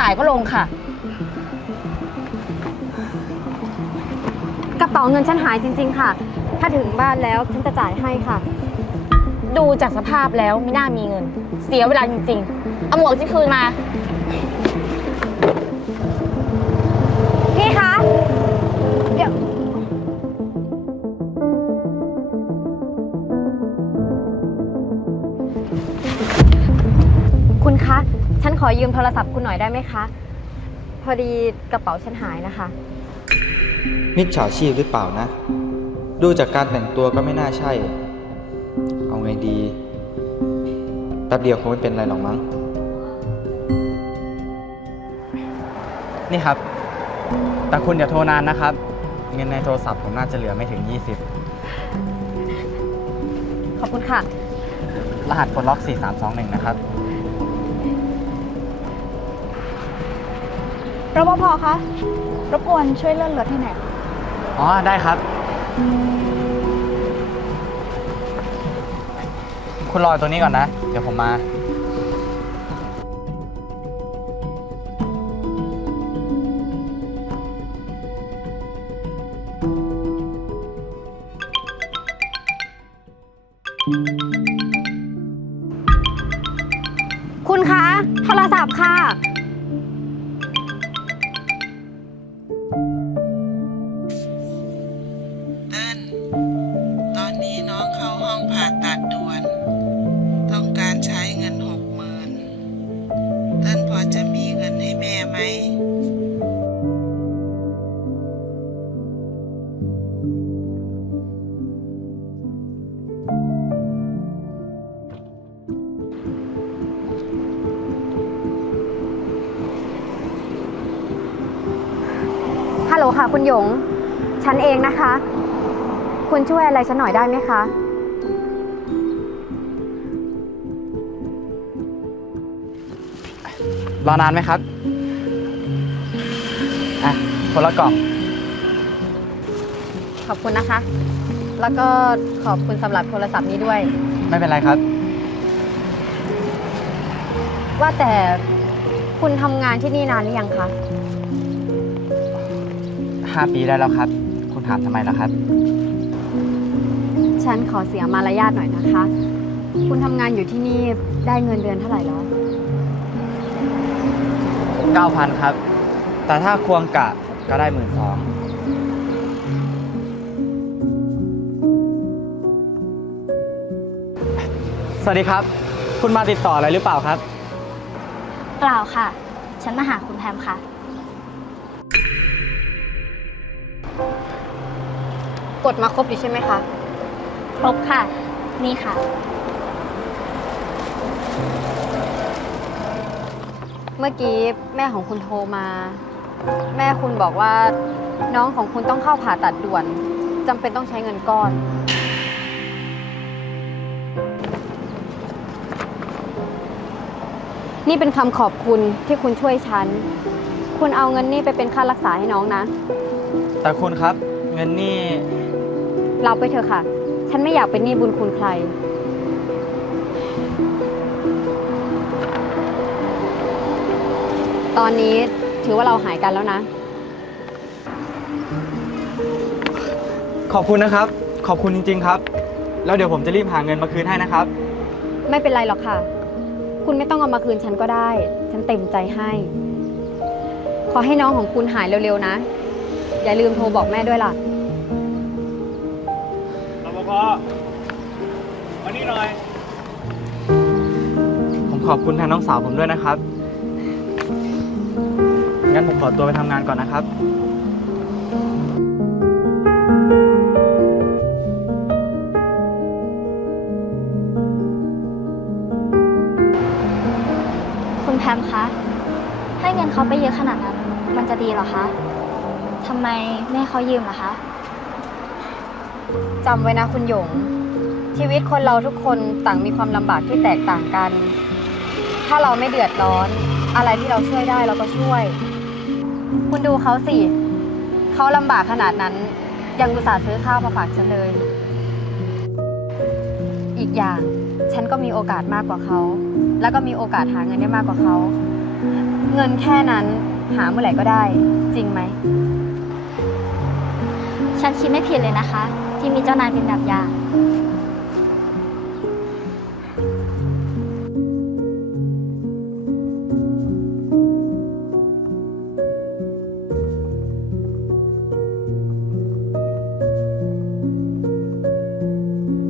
จ่ายก็ลงค่ะ กระเป๋าเงินฉันหายจริง ๆ ค่ะ ถ้าถึงบ้านแล้วฉันจะจ่ายให้ค่ะ ดูจากสภาพแล้วไม่น่ามีเงิน เสียเวลาจริง ๆ เอาหมวกที่คืนมา พี่คะ เดี๋ยว คุณคะ ฉันขอยืมโทรศัพท์คุณหน่อยได้ไหมคะ พอดีกระเป๋าฉันหายนะคะ มิจฉาชีพหรือเปล่านะ ดูจากการแต่งตัวก็ไม่น่าใช่ เอาไงดีแป๊บเดียวคงไม่เป็นไรหรอกมั้ง นี่ครับ แต่คุณอย่าโทรนานนะครับ เงินในโทรศัพท์ผมน่าจะเหลือไม่ถึง ขอบคุณค่ะ 20 รหัสปลดล็อก 4321 นะครับ รปภคะ รบกวนช่วยเลื่อนรถให้หน่อยค่ะอ๋อ ได้ครับ คุณรอตัวนี้ก่อนนะ เดี๋ยวผมมา คุณคะ โทรศัพท์ค่ะ โหลค่ะ คุณหยง ฉันเองนะคะ คุณช่วยอะไรฉันหน่อยได้ไหมคะ รอนานไหมครับ อะ คนละกล่อง ขอบคุณนะคะ แล้วก็ขอบคุณสำหรับโทรศัพท์นี้ด้วย ไม่เป็นไรครับ ว่าแต่คุณทำงานที่นี่นานหรือยังคะ 5 ปีได้แล้วครับ คุณถามทำไมล่ะครับ ฉันขอเสียมารยาทหน่อยนะคะ คุณทำงานอยู่ที่นี่ได้เงินเดือนเท่าไหร่แล้ว 9,000 ครับ แต่ถ้าควงกะก็ได้หมื่นสองสวัสดีครับ คุณมาติดต่ออะไรหรือเปล่าครับ เปล่าค่ะ ฉันมาหาคุณแพมค่ะ กดมาครบอยู่ใช่ไหมคะ ครบค่ะ นี่ค่ะ เมื่อกี้แม่ของคุณโทรมา แม่คุณบอกว่า น้องของคุณต้องเข้าผ่าตัดด่วนจำเป็นต้องใช้เงินก้อน นี่เป็นคำขอบคุณที่คุณช่วยฉัน คุณเอาเงินนี่ไปเป็นค่ารักษาให้น้องนะ แต่คุณครับ เงินนี่เราไปเถอะค่ะ ฉันไม่อยากเป็นหนี้บุญคุณใคร ตอนนี้ถือว่าเราหายกันแล้วนะ ขอบคุณนะครับ ขอบคุณจริง ๆ ครับ แล้วเดี๋ยวผมจะรีบหาเงินมาคืนให้นะครับ ไม่เป็นไรหรอกค่ะ คุณไม่ต้องเอามาคืนฉันก็ได้ ฉันเต็มใจให้ ขอให้น้องของคุณหายเร็วๆนะ อย่าลืมโทรบอกแม่ด้วยล่ะ รปภมานี่หน่อย ผมขอบคุณแทนน้องสาวผมด้วยนะครับ งั้นผมขอตัวไปทำงานก่อนนะครับ คุณแพมคะ ให้เงินเขาไปเยอะขนาดนั้น มันจะดีเหรอคะทำไมไม่ให้เขายืมล่ะคะ จำไว้นะคุณหยง ชีวิตคนเราทุกคนต่างมีความลำบากที่แตกต่างกัน ถ้าเราไม่เดือดร้อน อะไรที่เราช่วยได้เราก็ช่วย คุณดูเขาสิเขาลำบากขนาดนั้น ยังอุตส่าห์ซื้อข้าวมาฝากฉันเลย อีกอย่างฉันก็มีโอกาสมากกว่าเขา แล้วก็มีโอกาสหาเงินได้มากกว่าเขา เงินแค่นั้นหาเมื่อไหร่ก็ได้ จริงไหม ฉันคิดไม่ผิดเลยนะคะ ที่มีเจ้านายเป็นแบบอย่าง